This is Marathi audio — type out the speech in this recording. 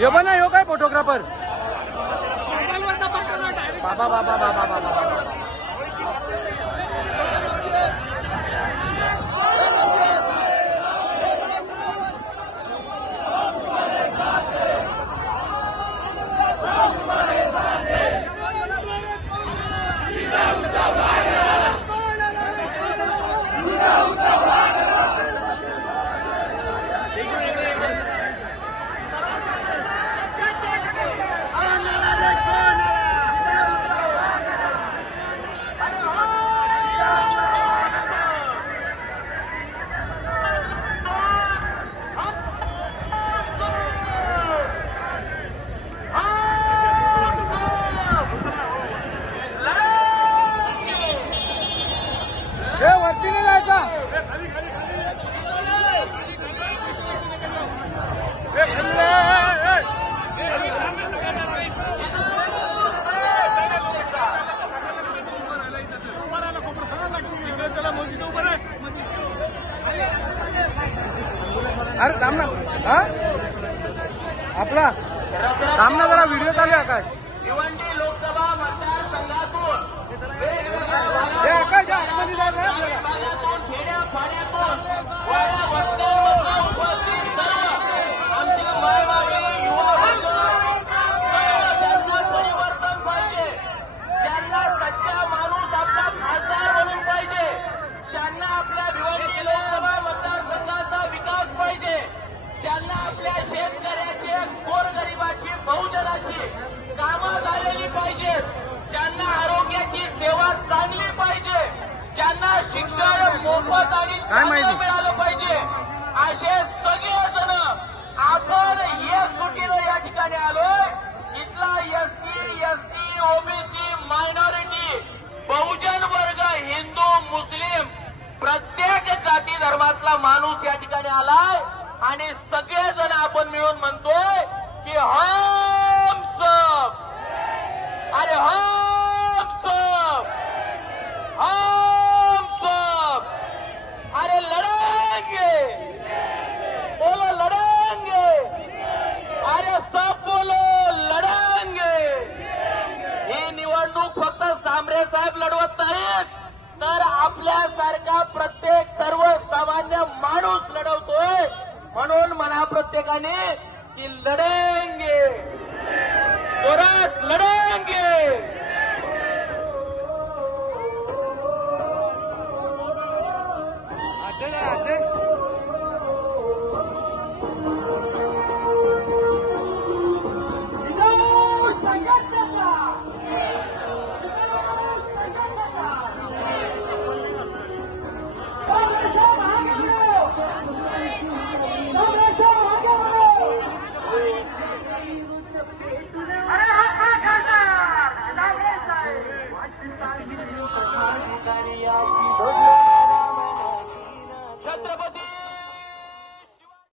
यो पण यो काय फोटोग्राफर बाबा बाबा बाबा बाबा वरती नाही जायचा अरे थांब ना हा आपला थांब ना जरा व्हिडिओ चालू आहे आकाश भिवंडी लोकसभा मतदारसंघातून भागातून खेड्यापाड्यातून वाड्या वस्त्यांमधून उपस्थित सर्व आमच्या मायबाई युवा वर्ग त्यांना परिवर्तन पाहिजे, ज्यांना सच्चा माणूस आपला खासदार म्हणून पाहिजे, ज्यांना आपल्या भिवंडी लोकसभा मतदारसंघाचा विकास पाहिजे, ज्यांना आपल्या शेतकऱ्याची गोरगरिबाची बहुजनाची कामं झालेली पाहिजेत, ज्यांना आरोग्याची सेवा चांगली पाहिजे, ज्यांना शिक्षण मोफत आणि चांगलं मिळालं पाहिजे, असे सगळेजण आपण एकजुटीनं या ठिकाणी आलोय. इथला एससी एसटी ओबीसी मायनॉरिटी बहुजन वर्ग हिंदू मुस्लिम प्रत्येक जाती धर्मातला माणूस या ठिकाणी आलाय आणि सगळेजण आपण मिळून म्हणतोय की हम सब, अरे हम सब, हम सब, अरे लड़ेंगे, बोलो लड़ेंगे, अरे सब बोलो लड़ेंगे. ही निवडणूक फक्त सांबरे साहेब लढवत नाहीत, तर आपल्यासारखा प्रत्येक सर्वसामान्य माणूस लढवतोय. म्हणून म्हणा प्रत्येकाने की लढेंगे, जोरात लढेंगे.